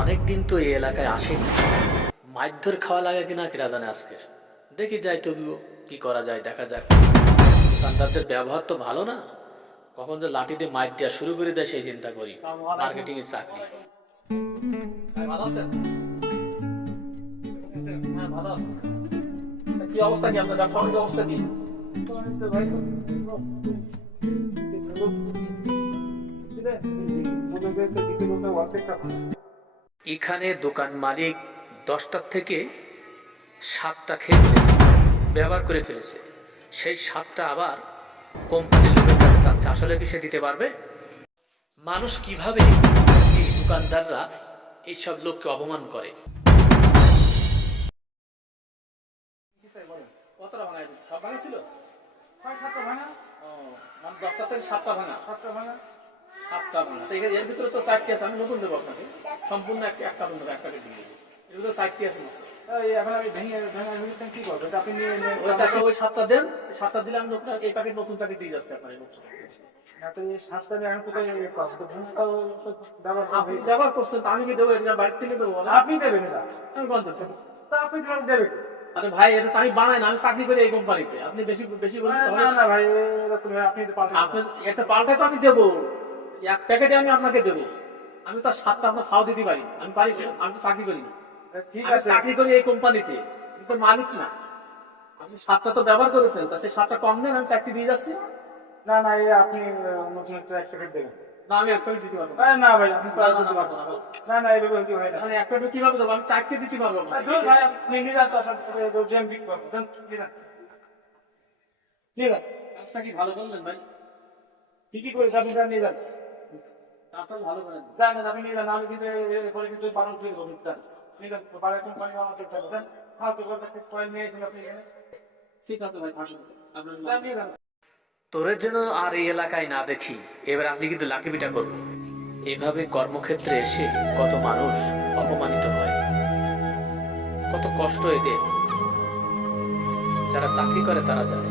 অনেক দিন তো এই এলাকায় আসেনি। মারধর খাওয়া লাগে কিনা কেটা জানে আজকে। দেখি যাই তবুও কি করা যায় দেখা যাক। দোকানদারদের ব্যবহার তো ভালো না। কখন যে লাঠি দিয়ে মাইর দেওয়া শুরু করে দেয় সেই চিন্তা করি। মার্কেটিং এর চাকরি। ভালো আছেন? হ্যাঁ ভালো আছেন। কি অবস্থা কি আপনার? অবস্থা কি? এখানে দোকান মালিক দশটার থেকে সাতটা খেয়ে ফেলেছে ব্যবহার করে ফেলেছে। সেই সাতটা আবার কোম্পানির লোকের কাছে চাচ্ছে আসলে কি সে দিতে পারবে? মানুষ কীভাবে এই দোকানদাররা এইসব লোককে অপমান করে? কতটা ভাঙা সব ভাঙা ছিল? মানে দশটা থেকে সাতটা ভাঙা। সাতটা ভাঙা। তো এখানে এর ভিতরে তো চারটি আছে আমি নতুন দেবো আপনাকে। সম্পূর্ণ একটা একটা দেবো একটা কেটে দিয়ে এর ভিতরে চারটি আছে মাত্র। ওই চারটে ওই সাতটা দেন। সাতটা দিলে আমি নতুন এই প্যাকেট নতুন প্যাকেট দিয়ে যাচ্ছে আপনার নতুন আপনি ব্যবহার করছেন আমি কি দেবো? এটা বাড়ি থেকে দেবো আপনি দেবেন আমি বন্ধ তা আপনি দেবেন আরে ভাই এটা তো আমি বানাই না আমি চাকরি করি এই কোম্পানিতে আপনি বেশি বেশি বলছেন না না ভাই এরকম আপনি তো পাল্টাতে আপনি একটা পাল্টায় তো আমি দেবো। এক প্যাকেটে আমি আপনাকে দেবো। আমি তো সাতটা আপনার খাওয়া দিতে পারি আমি পারি আমি তো চাকরি করি না। ঠিক আছে। চাকরি করি এই কোম্পানিতে। আমি তো মালিক না। আপনি সাতটা তো ব্যবহার করেছেন। তা সেই সাতটা কম দেন আমি চাকরি দিয়ে যাচ্ছি। না না এই আপনি নতুন একটা এক প্যাকেট দেবেন। না আমি এক প্যাকেট দিতে পারব না। না ভাই আপনি না, না, দিতে না, এইভাবে কি হয় না। এক প্যাকেট কীভাবে দেবো? আমি চাকরি দিতে পারব না। ভাই আপনি নিয়ে তার সাথে করে জ্যাম বিক করবেন নিয়ে যান। কাজটা কি ভালো করলেন ভাই? কি কি করেছে আপনি নিয়ে যান। কাজটা ভালো করেন যান যান, আপনি নিয়ে যান আমি কিন্তু এরপরে কিন্তু বারণ করে দেবো যান নিয়ে যান বারো পানি আমার দেখতে হবে ফালতু কথা কয়েল নিয়ে এসেছেন আপনি এখানে। ঠিক আছে ভাই থাকুন। আপনার যান, তোরে যেন আর এই এলাকায় না দেখি এবার আমি কিন্তু লাঠি পিটা করব। এভাবে কর্মক্ষেত্রে এসে কত মানুষ অপমানিত হয়। কত কষ্ট এদের যারা চাকরি করে তারা জানে।